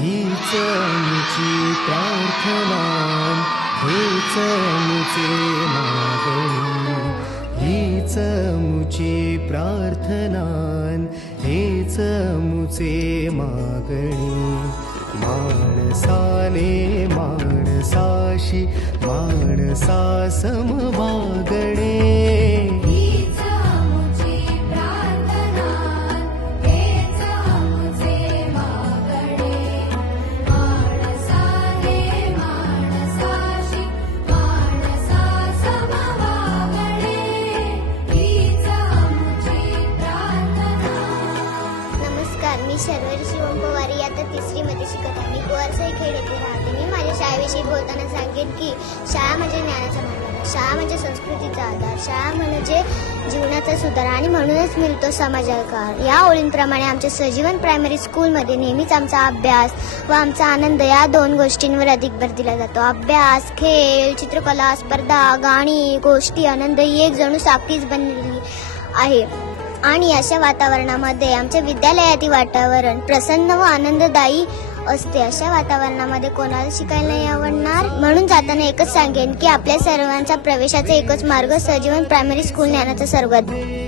हीच मुची प्रार्थना, हेच मुचे मागणी, हीच मुची प्रार्थना, हेच मुचे मागणी. माणसाने माणसाशी माणसा सम वागणे, मी शर्वरी शिवम पवार आता तिसरीमध्ये शिकत आहे. मी कुवारसाई खेड येथे राहते. मी माझ्या शाळेविषयी बोलताना सांगेन की शाळा म्हणजे ज्ञानाचा भांडार, शाळा म्हणजे संस्कृतीचा आधार, शाळा म्हणजे जीवनाचा सुधार आणि म्हणूनच मिळतो समाजाकार. या ओळींप्रमाणे आमच्या सजीवन प्रायमरी स्कूलमध्ये नेहमीच आमचा अभ्यास व आमचा आनंद या दोन गोष्टींवर अधिक भर दिला जातो. अभ्यास, खेळ, चित्रकला स्पर्धा, गाणी, गोष्टी, आनंद ही एक जणू साखळीच बनलेली आहे. आणि अशा वातावरणामध्ये आमच्या विद्यालयातील वातावरण प्रसन्न व आनंददायी असते. अशा वातावरणामध्ये कोणाला शिकायला नाही आवडणार. म्हणून जाताना एकच सांगेन की आपल्या सर्वांचा प्रवेशाचा एकच मार्ग सजीवन प्रायमरी स्कूल ज्ञानाचा स्वर्ग.